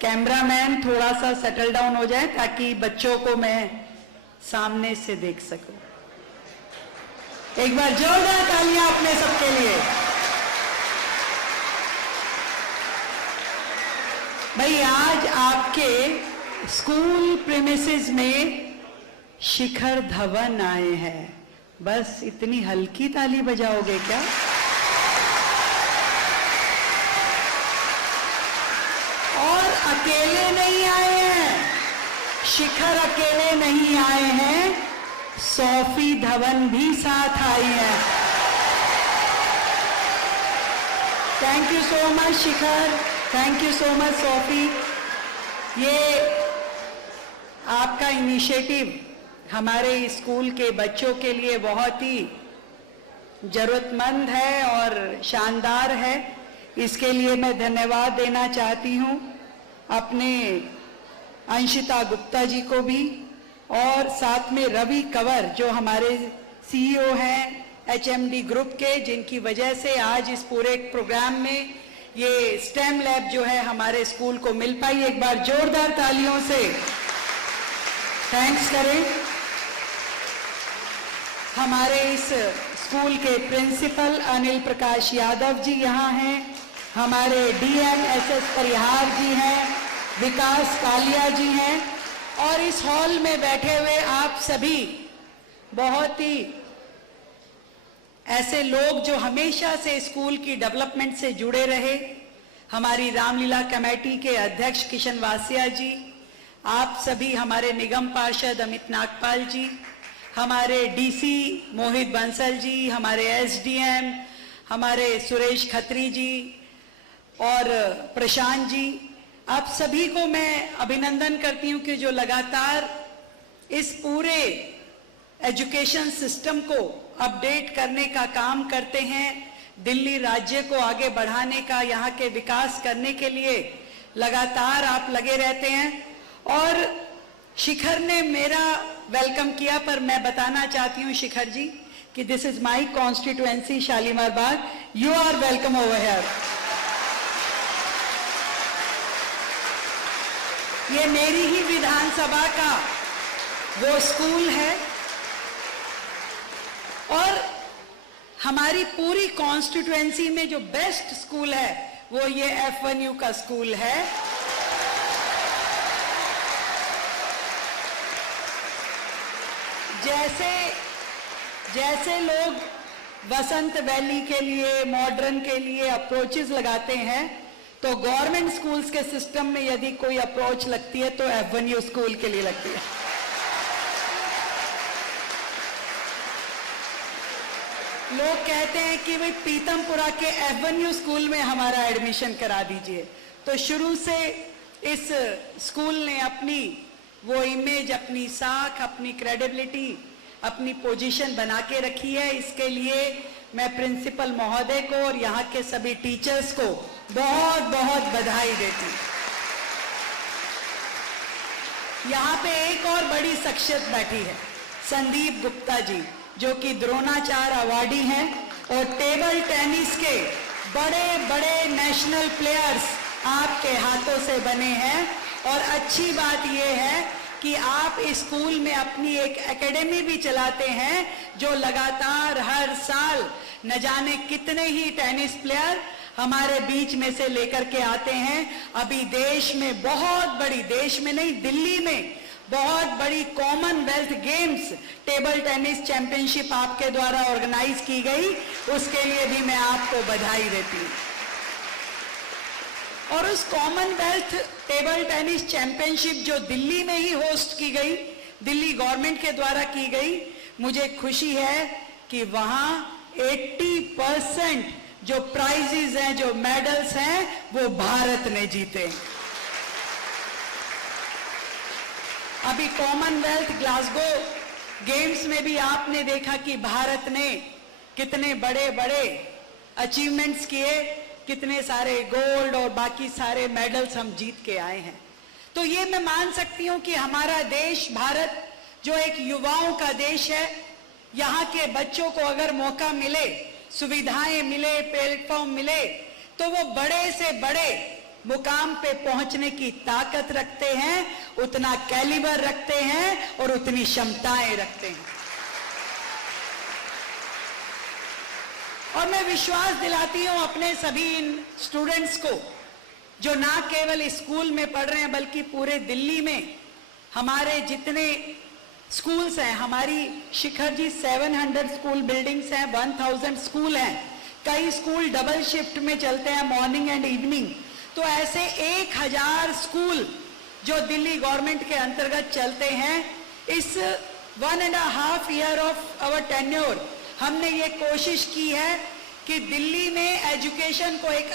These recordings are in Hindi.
कैमरामैन थोड़ा सा सेटल डाउन हो जाए ताकि बच्चों को मैं सामने से देख सकूं। एक बार जोरदार तालियां अपने सबके लिए। भाई आज आपके स्कूल प्रीमिसेस में शिखर धवन आए हैं, बस इतनी हल्की ताली बजाओगे क्या? और अकेले नहीं आए हैं, शिखर अकेले नहीं आए हैं, सोफी धवन भी साथ आई है। Thank you so much Shikhar, thank you so much Sophie. ये आपका इनिशिएटिव हमारे स्कूल के बच्चों के लिए बहुत ही जरूरतमंद है और शानदार है। इसके लिए मैं धन्यवाद देना चाहती हूँ अपने अंशिता गुप्ता जी को भी, और साथ में रवि कंवर जो हमारे सीईओ हैं एचएमडी ग्रुप के, जिनकी वजह से आज इस पूरे प्रोग्राम में ये स्टेम लैब जो है हमारे स्कूल को मिल पाई। एक बार जोरदार तालियों से थैंक्स करें। हमारे इस स्कूल के प्रिंसिपल अनिल प्रकाश यादव जी यहाँ हैं, हमारे डीएम एसएस परिहार जी हैं, विकास कालिया जी हैं, और इस हॉल में बैठे हुए आप सभी बहुत ही ऐसे लोग जो हमेशा से स्कूल की डेवलपमेंट से जुड़े रहे। हमारी रामलीला कमेटी के अध्यक्ष किशन वासिया जी, आप सभी हमारे निगम पार्षद अमित नागपाल जी, हमारे डीसी मोहित बंसल जी, हमारे एसडीएम हमारे सुरेश खत्री जी और प्रशांत जी, आप सभी को मैं अभिनंदन करती हूं कि जो लगातार इस पूरे एजुकेशन सिस्टम को अपडेट करने का काम करते हैं, दिल्ली राज्य को आगे बढ़ाने का, यहाँ के विकास करने के लिए लगातार आप लगे रहते हैं। और शिखर ने मेरा वेलकम किया, पर मैं बताना चाहती हूँ शिखर जी कि this is my constituency Shalimar Bagh, you are welcome over here. ये मेरी ही विधानसभा का वो स्कूल है और हमारी पूरी कॉन्स्टिट्यूएंसी में जो बेस्ट स्कूल है वो ये F1U का स्कूल है। जैसे लोग वसंत वैली के लिए, मॉडर्न के लिए अप्रोचेस लगाते हैं, तो गवर्नमेंट स्कूल्स के सिस्टम में यदि कोई अप्रोच लगती है तो F1U स्कूल के लिए लगती है। लोग कहते हैं कि भाई पीतमपुरा के F1U स्कूल में हमारा एडमिशन करा दीजिए। तो शुरू से इस स्कूल ने अपनी वो इमेज, अपनी साख, अपनी क्रेडिबिलिटी, अपनी पोजीशन बना के रखी है। इसके लिए मैं प्रिंसिपल महोदय को और यहाँ के सभी टीचर्स को बहुत बहुत बधाई देती हूँ। यहाँ पे एक और बड़ी शख्सियत बैठी है, संदीप गुप्ता जी, जो कि द्रोणाचार्य अवार्डी हैं और टेबल टेनिस के बड़े बड़े नेशनल प्लेयर्स आपके हाथों से बने हैं। और अच्छी बात यह है कि आप इस स्कूल में अपनी एक एकेडमी भी चलाते हैं, जो लगातार हर साल न जाने कितने ही टेनिस प्लेयर हमारे बीच में से लेकर के आते हैं। अभी देश में बहुत बड़ी, देश में नहीं दिल्ली में बहुत बड़ी Commonwealth games table tennis championship आपके द्वारा ऑर्गेनाइज की गई, उसके लिए भी मैं आपको बधाई देती हूँ। और उस कॉमनवेल्थ टेबल टेनिस चैंपियनशिप जो दिल्ली में ही होस्ट की गई, दिल्ली गवर्नमेंट के द्वारा की गई, मुझे खुशी है कि वहां 80% जो प्राइजेस हैं, जो मेडल्स हैं, वो भारत ने जीते। अभी कॉमनवेल्थ ग्लासगो गेम्स में भी आपने देखा कि भारत ने कितने बड़े बड़े अचीवमेंट्स किए, कितने सारे गोल्ड और बाकी सारे मेडल्स हम जीत के आए हैं। तो ये मैं मान सकती हूँ कि हमारा देश भारत जो एक युवाओं का देश है, यहाँ के बच्चों को अगर मौका मिले, सुविधाएं मिले, प्लेटफॉर्म मिले, तो वो बड़े से बड़े मुकाम पे पहुंचने की ताकत रखते हैं, उतना कैलिबर रखते हैं और उतनी क्षमताएं रखते हैं। और मैं विश्वास दिलाती हूं अपने सभी इन स्टूडेंट्स को जो ना केवल स्कूल में पढ़ रहे हैं बल्कि पूरे दिल्ली में हमारे जितने स्कूल्स हैं, हमारी शिखर जी 700 स्कूल बिल्डिंग्स हैं, 1000 स्कूल हैं, कई स्कूल डबल शिफ्ट में चलते हैं, मॉर्निंग एंड इवनिंग। तो ऐसे 1000 स्कूल जो दिल्ली गवर्नमेंट के अंतर्गत चलते हैं, इस 1.5 ईयर ऑफ आवर टेन्योर हमने ये कोशिश की है कि दिल्ली में एजुकेशन को एक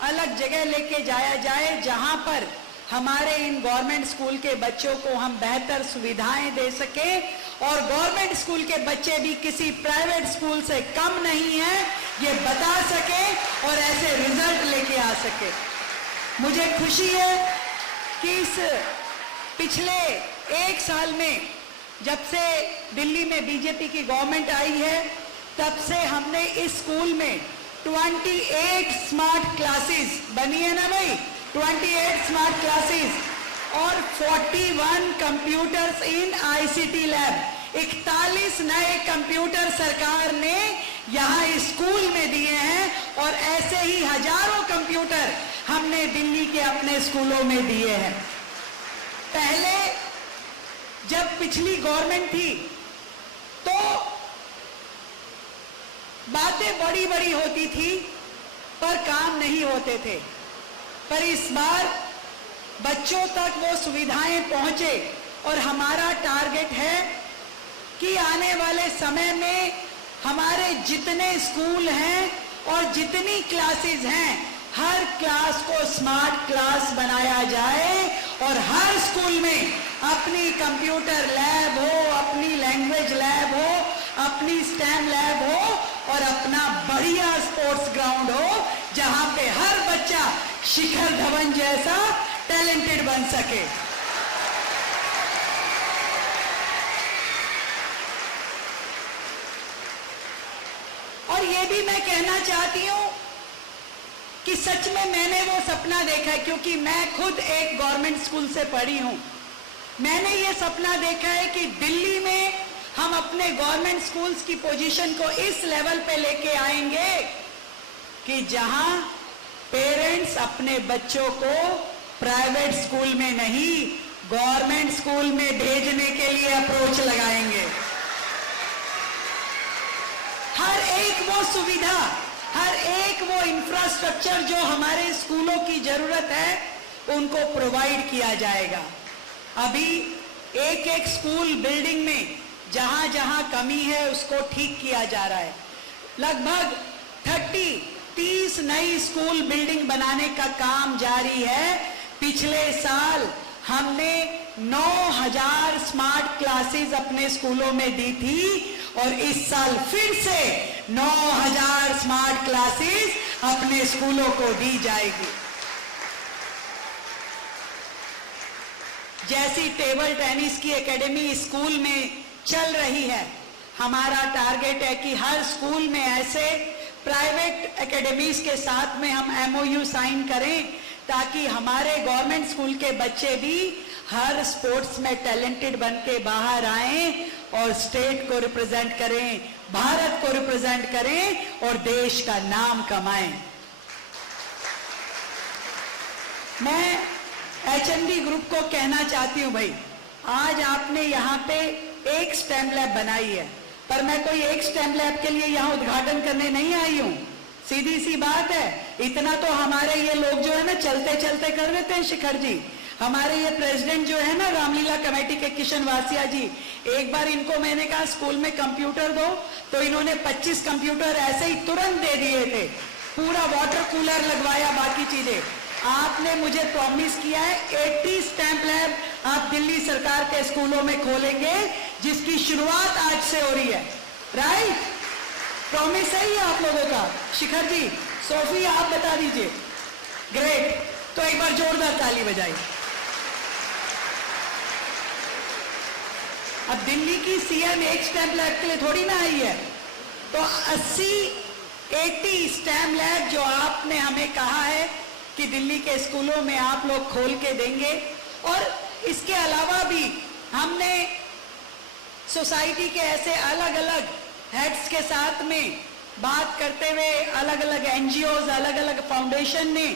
अलग जगह लेके जाया जाए, जहां पर हमारे इन गवर्नमेंट स्कूल के बच्चों को हम बेहतर सुविधाएं दे सके और गवर्नमेंट स्कूल के बच्चे भी किसी प्राइवेट स्कूल से कम नहीं है ये बता सके और ऐसे रिजल्ट लेके आ सके। मुझे खुशी है कि इस पिछले 1 साल में जब से दिल्ली में बीजेपी की गवर्नमेंट आई है, तब से हमने इस स्कूल में 28 स्मार्ट क्लासेस बनी है ना भाई, 28 स्मार्ट क्लासेस और 41 कंप्यूटर्स इन आईसीटी लैब। 41 नए कंप्यूटर सरकार ने यहाँ स्कूल में दिए हैं और ऐसे ही हजारों कंप्यूटर हमने दिल्ली के अपने स्कूलों में दिए हैं। पहले जब पिछली गवर्नमेंट थी तो बातें बड़ी बड़ी होती थी पर काम नहीं होते थे, पर इस बार बच्चों तक वो सुविधाएं पहुंचे और हमारा टारगेट है कि आने वाले समय में हमारे जितने स्कूल हैं और जितनी क्लासेस हैं, हर क्लास को स्मार्ट क्लास बनाया जाए और हर स्कूल में अपनी कंप्यूटर लैब हो, अपनी लैंग्वेज लैब हो, अपनी स्टेम लैब हो और अपना बढ़िया स्पोर्ट्स ग्राउंड हो, जहां पे हर बच्चा शिखर धवन जैसा टैलेंटेड बन सके। और ये भी मैं कहना चाहती हूं कि सच में मैंने वो सपना देखा है, क्योंकि मैं खुद एक गवर्नमेंट स्कूल से पढ़ी हूं। मैंने ये सपना देखा है कि दिल्ली में हम अपने गवर्नमेंट स्कूल्स की पोजीशन को इस लेवल पे लेके आएंगे कि जहां पेरेंट्स अपने बच्चों को प्राइवेट स्कूल में नहीं, गवर्नमेंट स्कूल में भेजने के लिए अप्रोच लगाएंगे। हर एक वो सुविधा, हर एक वो इंफ्रास्ट्रक्चर जो हमारे स्कूलों की जरूरत है, उनको प्रोवाइड किया जाएगा। अभी एक स्कूल बिल्डिंग में जहां जहां कमी है उसको ठीक किया जा रहा है। लगभग 30 नई स्कूल बिल्डिंग बनाने का काम जारी है। पिछले साल हमने 9000 स्मार्ट क्लासेस अपने स्कूलों में दी थी और इस साल फिर से 9000 स्मार्ट क्लासेस अपने स्कूलों को दी जाएगी। जैसी टेबल टेनिस की एकेडमी स्कूल में चल रही है, हमारा टारगेट है कि हर स्कूल में ऐसे प्राइवेट एकेडमीज के साथ में हम MOU साइन करें, ताकि हमारे गवर्नमेंट स्कूल के बच्चे भी हर स्पोर्ट्स में टैलेंटेड बन के बाहर आएं और स्टेट को रिप्रेजेंट करें, भारत को रिप्रेजेंट करें और देश का नाम कमाएं। मैं HMD ग्रुप को कहना चाहती हूं, भाई आज आपने यहाँ पे एक स्टेम लैब बनाई है, पर मैं कोई एक स्टेम लैब के लिए यहाँ उद्घाटन करने नहीं आई हूँ। सीधी सी बात है, इतना तो हमारे ये लोग जो है ना चलते चलते कर देते हैं। शिखर जी, हमारे ये प्रेसिडेंट जो है ना रामलीला कमेटी के किशन वासिया जी, एक बार इनको मैंने कहा स्कूल में कंप्यूटर दो, तो इन्होंने 25 कंप्यूटर ऐसे ही तुरंत दे दिए थे, पूरा वाटर कूलर लगवाया, बाकी चीजें। आपने मुझे प्रॉमिस किया है 80 स्टैंप लैब आप दिल्ली सरकार के स्कूलों में खोलेंगे, जिसकी शुरुआत आज से हो रही है। राइट? प्रॉमिस है ही आप लोगों का। शिखर जी, सोफी आप बता दीजिए। ग्रेट, तो एक बार जोरदार ताली बजाइए। अब दिल्ली की CM एक स्टैंप लैब के लिए थोड़ी ना आई है, तो 80 स्टैंप लैब जो आपने हमें कहा है कि दिल्ली के स्कूलों में आप लोग खोल के देंगे। और इसके अलावा भी हमने सोसाइटी के ऐसे अलग अलग हेड्स के साथ में बात करते हुए अलग अलग एनजीओज, अलग अलग फाउंडेशन ने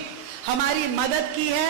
हमारी मदद की है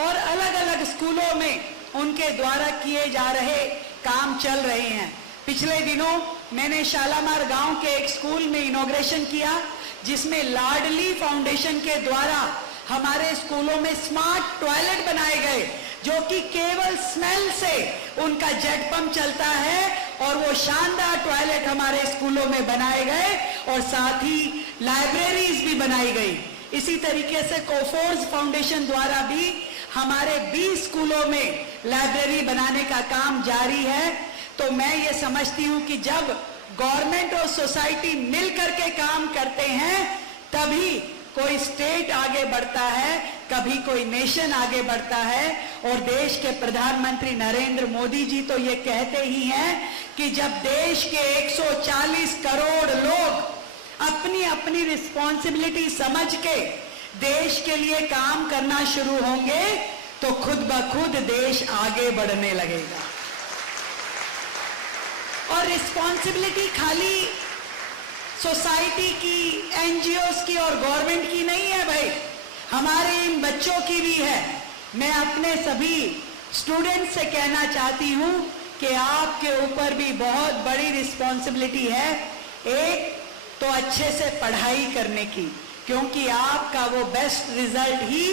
और अलग अलग स्कूलों में उनके द्वारा किए जा रहे काम चल रहे हैं। पिछले दिनों मैंने शालामार गांव के एक स्कूल में इनॉग्रेशन किया, जिसमें लाडली फाउंडेशन के द्वारा हमारे स्कूलों में स्मार्ट टॉयलेट बनाए गए, जो कि केवल स्मेल से उनका जेट पंप चलता है और वो शानदार टॉयलेट हमारे स्कूलों में बनाए गए और साथ ही लाइब्रेरीज भी बनाई गई। इसी तरीके से कोफोर्स फाउंडेशन द्वारा भी हमारे 20 स्कूलों में लाइब्रेरी बनाने का काम जारी है। तो मैं ये समझती हूँ कि जब गवर्नमेंट और सोसाइटी मिलकर के काम करते हैं तभी कोई स्टेट आगे बढ़ता है, कभी कोई नेशन आगे बढ़ता है। और देश के प्रधानमंत्री नरेंद्र मोदी जी तो ये कहते ही हैं कि जब देश के 140 करोड़ लोग अपनी अपनी रिस्पॉन्सिबिलिटी समझ के देश के लिए काम करना शुरू होंगे तो खुद ब खुद देश आगे बढ़ने लगेगा। और रिस्पॉन्सिबिलिटी खाली सोसाइटी की, एनजीओस की और गवर्नमेंट की नहीं है भाई, हमारे इन बच्चों की भी है। मैं अपने सभी स्टूडेंट से कहना चाहती हूं कि आपके ऊपर भी बहुत बड़ी रिस्पॉन्सिबिलिटी है। एक तो अच्छे से पढ़ाई करने की, क्योंकि आपका वो बेस्ट रिजल्ट ही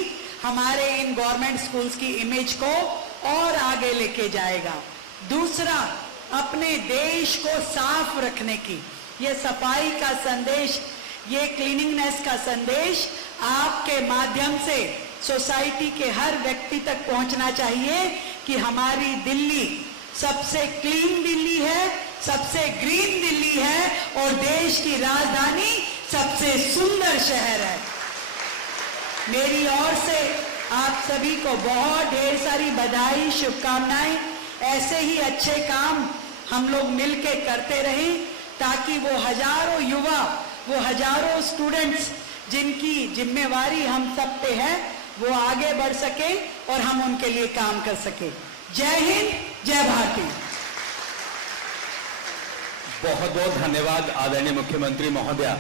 हमारे इन गवर्नमेंट स्कूल्स की इमेज को और आगे लेके जाएगा। दूसरा, अपने देश को साफ रखने की, ये सफाई का संदेश, ये क्लीनिंगनेस का संदेश आपके माध्यम से सोसाइटी के हर व्यक्ति तक पहुंचना चाहिए कि हमारी दिल्ली सबसे क्लीन दिल्ली है, सबसे ग्रीन दिल्ली है और देश की राजधानी सबसे सुंदर शहर है। मेरी ओर से आप सभी को बहुत ढेर सारी बधाई, शुभकामनाएं। ऐसे ही अच्छे काम हम लोग मिलके करते रहें ताकि वो हजारों युवा, वो हजारों स्टूडेंट्स जिनकी जिम्मेवारी हम सब पे है, वो आगे बढ़ सके और हम उनके लिए काम कर सके। जय हिंद, जय भारती। बहुत बहुत धन्यवाद आदरणीय मुख्यमंत्री महोदया।